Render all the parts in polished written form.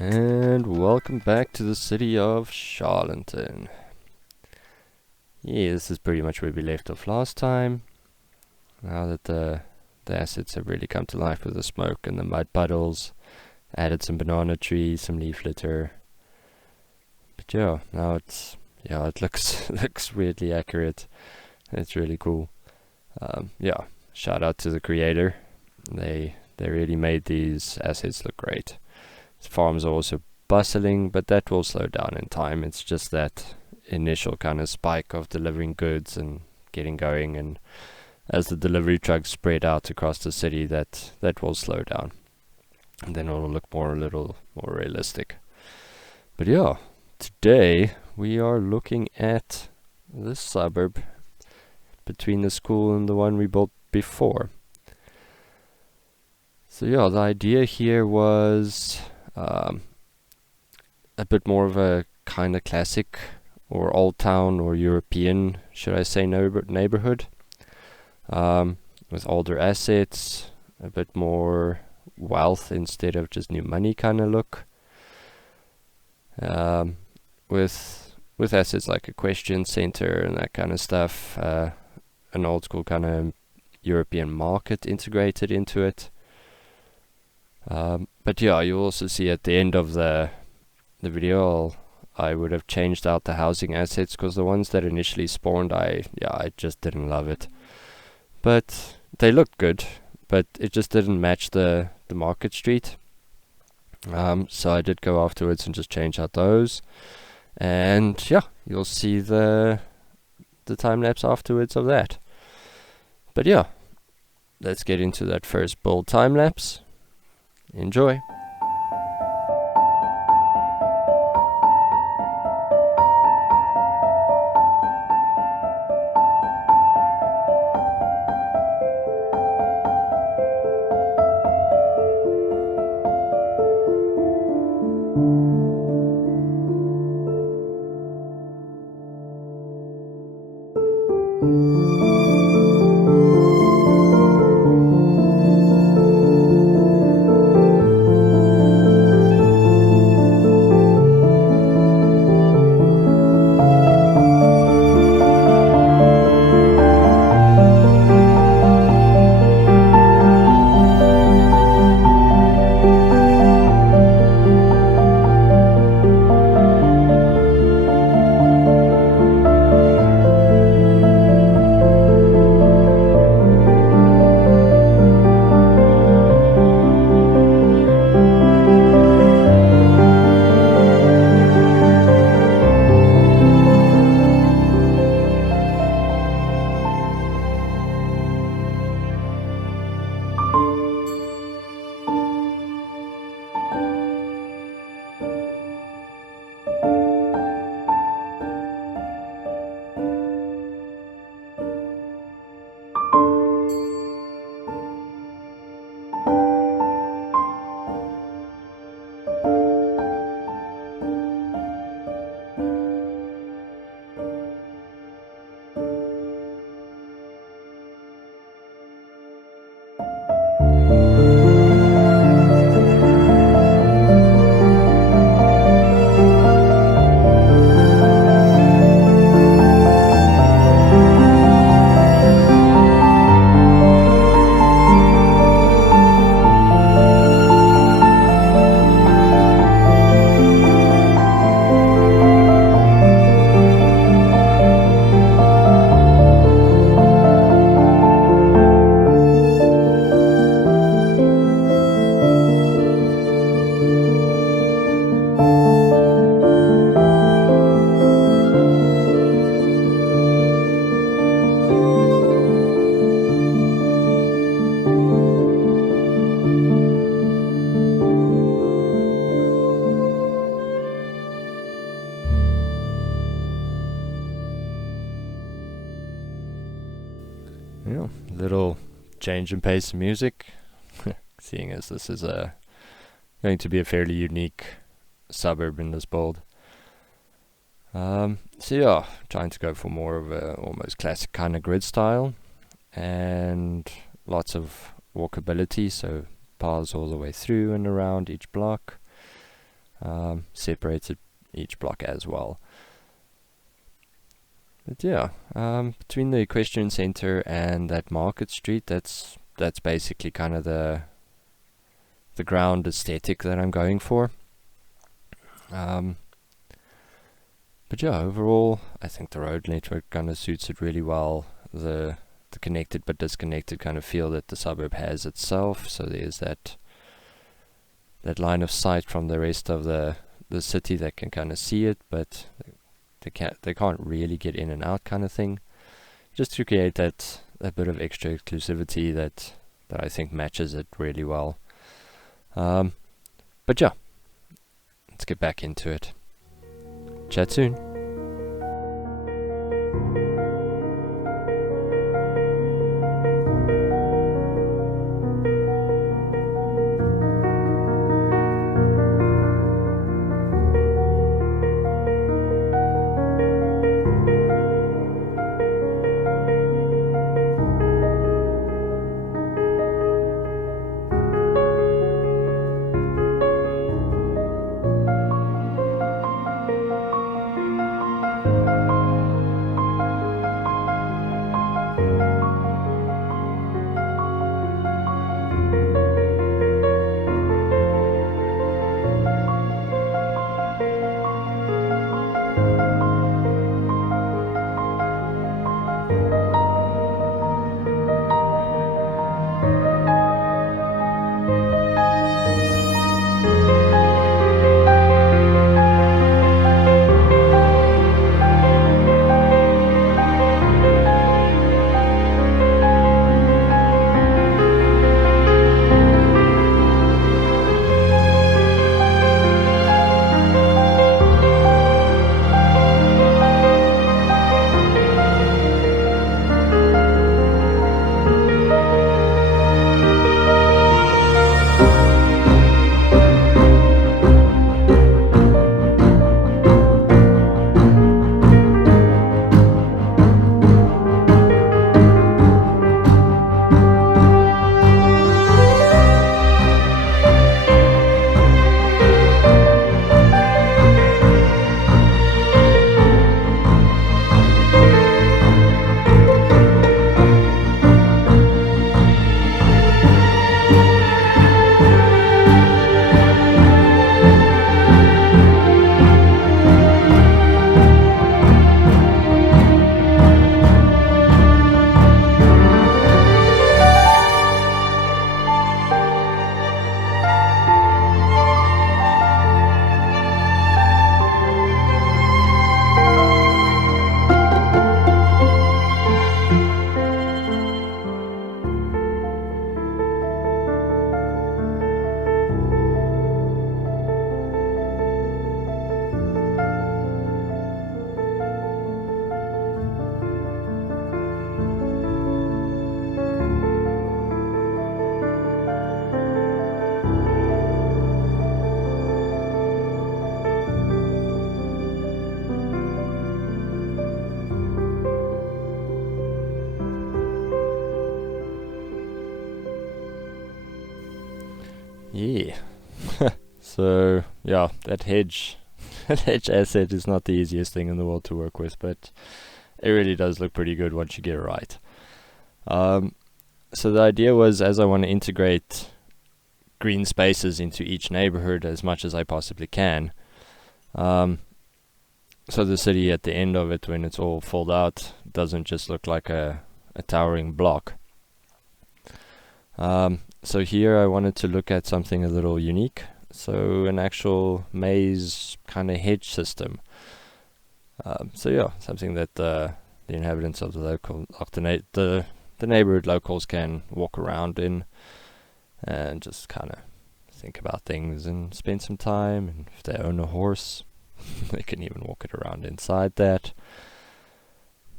And welcome back to the city of Charlatan. Yeah, this is pretty much where we left off last time. Now that the assets have really come to life with the smoke and the mud puddles. Added some banana trees, some leaf litter. But yeah, now it looks weirdly accurate. It's really cool. Yeah, shout out to the creator. They really made these assets look great. Farms are also bustling, but that will slow down in time. It's just that initial kind of spike of delivering goods and getting going, and as the delivery trucks spread out across the city, that will slow down, and then it will look a little more realistic. But yeah, today we are looking at this suburb between the school and the one we built before. So yeah, the idea here was a bit more of a kind of classic or old town or European, should I say, neighborhood, with older assets, a bit more wealth instead of just new money kind of look, with assets like a question center and that kind of stuff, an old school kind of European market integrated into it. But yeah, you'll also see at the end of the video I would have changed out the housing assets, because the ones that initially spawned, I just didn't love it. But they looked good, but it just didn't match the market street. So I did go afterwards and just change out those. And yeah, you'll see the time lapse afterwards of that. But yeah, let's get into that first build time lapse. Enjoy. Yeah, little change in pace of music, seeing as this is going to be a fairly unique suburb in this build. So yeah, trying to go for more of a almost classic kind of grid style, and lots of walkability, so paths all the way through and around each block. separated each block as well. But yeah, between the equestrian center and that market street, that's basically kind of the ground aesthetic that I'm going for. But yeah, overall, I think the road network kind of suits it really well. The connected but disconnected kind of feel that the suburb has itself. So there's that line of sight from the rest of the city that can kind of see it, but they can't really get in and out kind of thing. Just to create that bit of extra exclusivity that I think matches it really well. But yeah, let's get back into it. Chat soon. Yeah. So yeah, that hedge asset is not the easiest thing in the world to work with, but it really does look pretty good once you get it right. So the idea was, as I want to integrate green spaces into each neighborhood as much as I possibly can, so the city at the end of it, when it's all filled out, doesn't just look like a towering block. So here I wanted to look at something a little unique, so an actual maze kind of hedge system. So yeah, something that the inhabitants of the neighborhood locals can walk around in and just kind of think about things and spend some time. And if they own a horse, they can even walk it around inside that.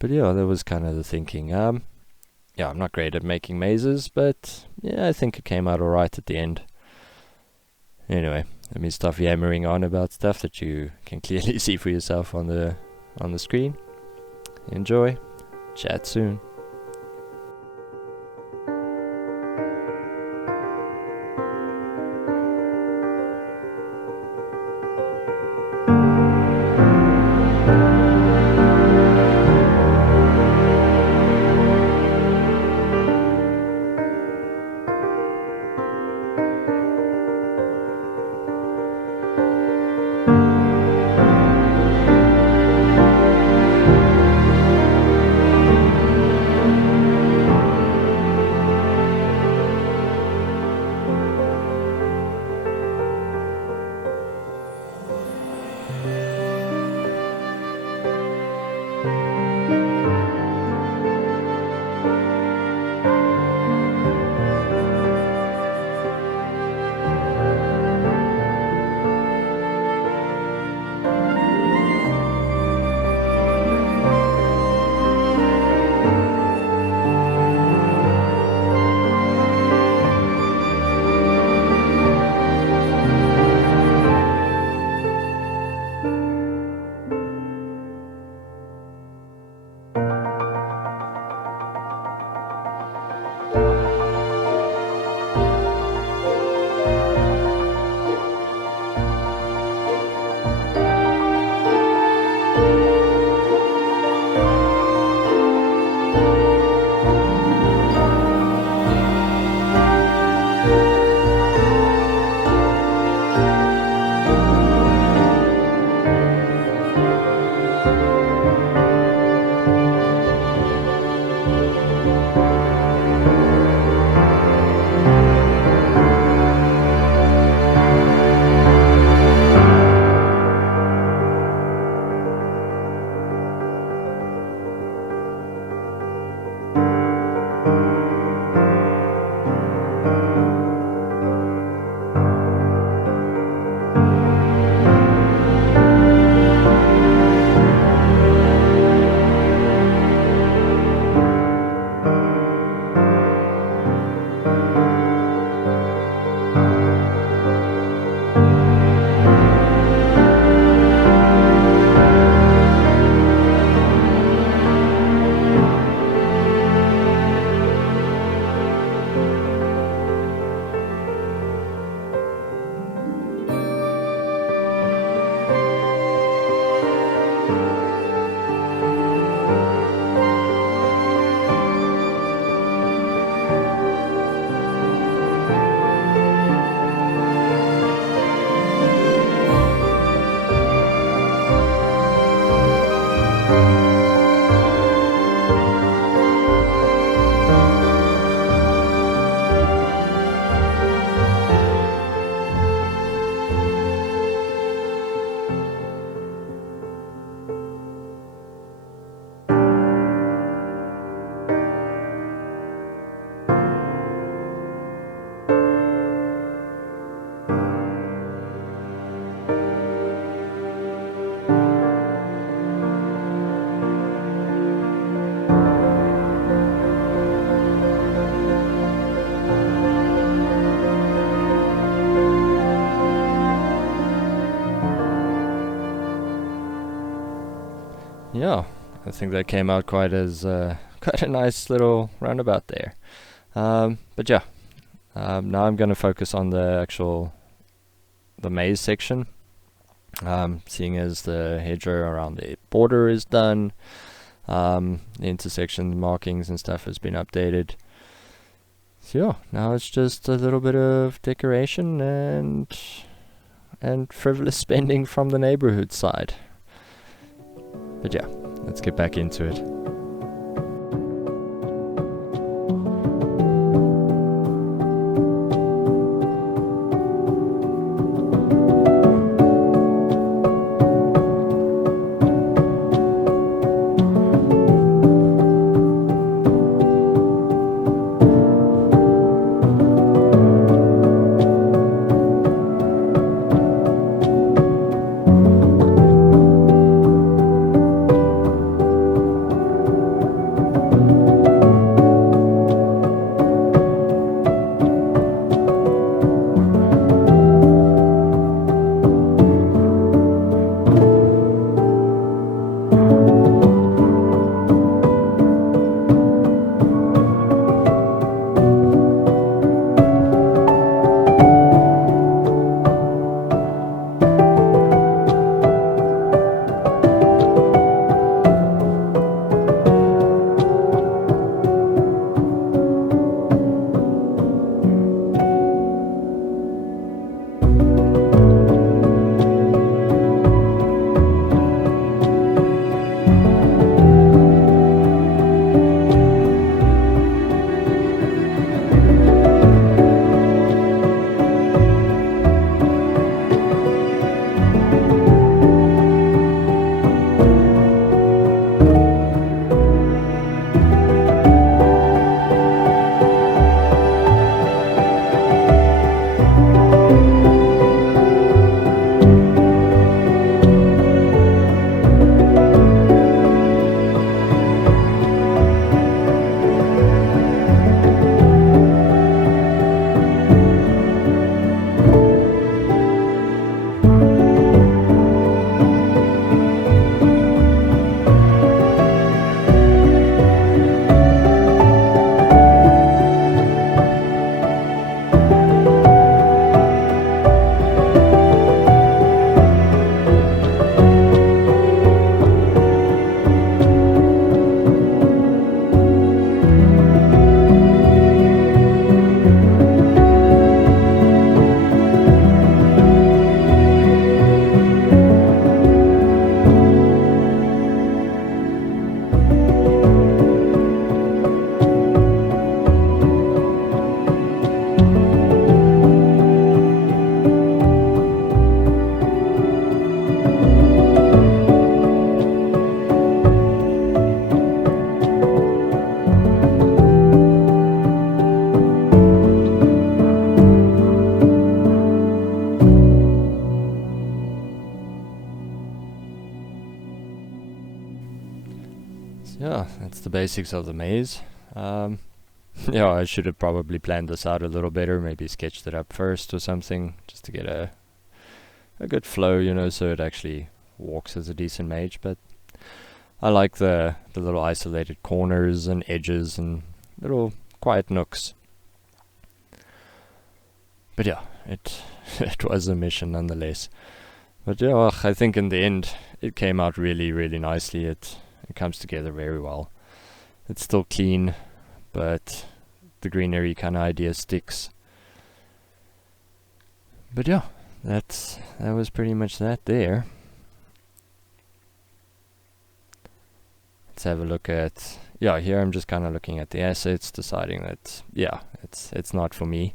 But yeah, that was kind of the thinking. Yeah, I'm not great at making mazes, but yeah, I think it came out alright at the end. Anyway, let me stop yammering on about stuff that you can clearly see for yourself on the screen. Enjoy. Chat soon. yeah, I think that came out quite as quite a nice little roundabout there. But yeah, now I'm going to focus on the maze section. Seeing as the hedgerow around the border is done, the intersection markings and stuff has been updated. So yeah, now it's just a little bit of decoration and frivolous spending from the neighborhood side. But yeah, let's get back into it. Yeah, that's the basics of the maze. Yeah, I should have probably planned this out a little better, maybe sketched it up first or something, just to get a good flow, you know, so it actually walks as a decent maze. But I like the little isolated corners and edges and little quiet nooks. But yeah, it was a mission nonetheless. But yeah, I think in the end it came out really, really nicely. It comes together very well. It's still clean, but the greenery kind of idea sticks. But yeah, that was pretty much that there. Let's have a look at, yeah, here I'm just kind of looking at the assets, deciding that, yeah, it's not for me.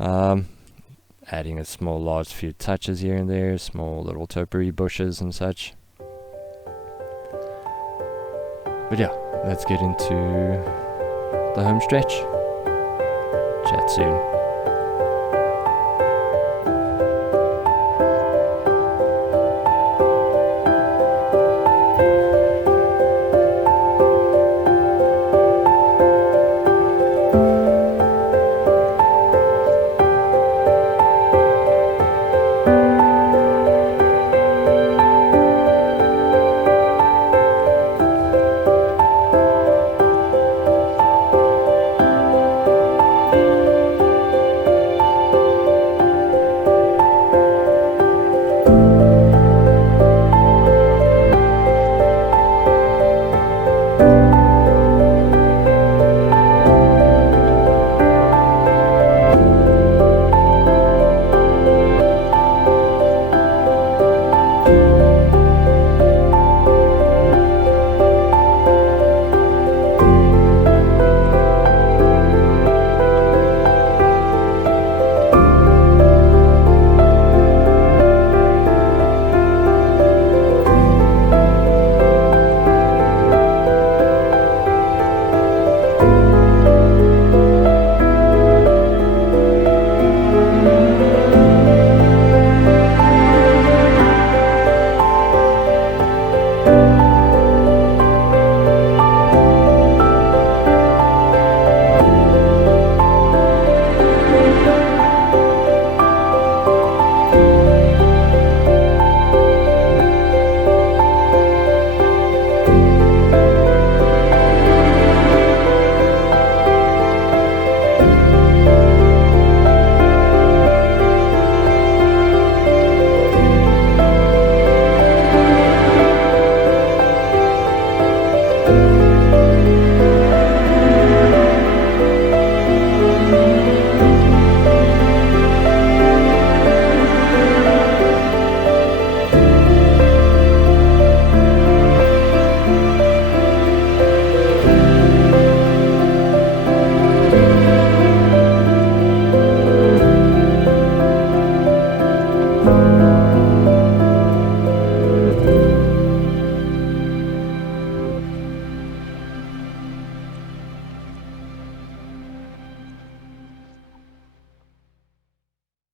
Adding a small large few touches here and there, small little topiary bushes and such. But yeah, let's get into the home stretch. Chat soon.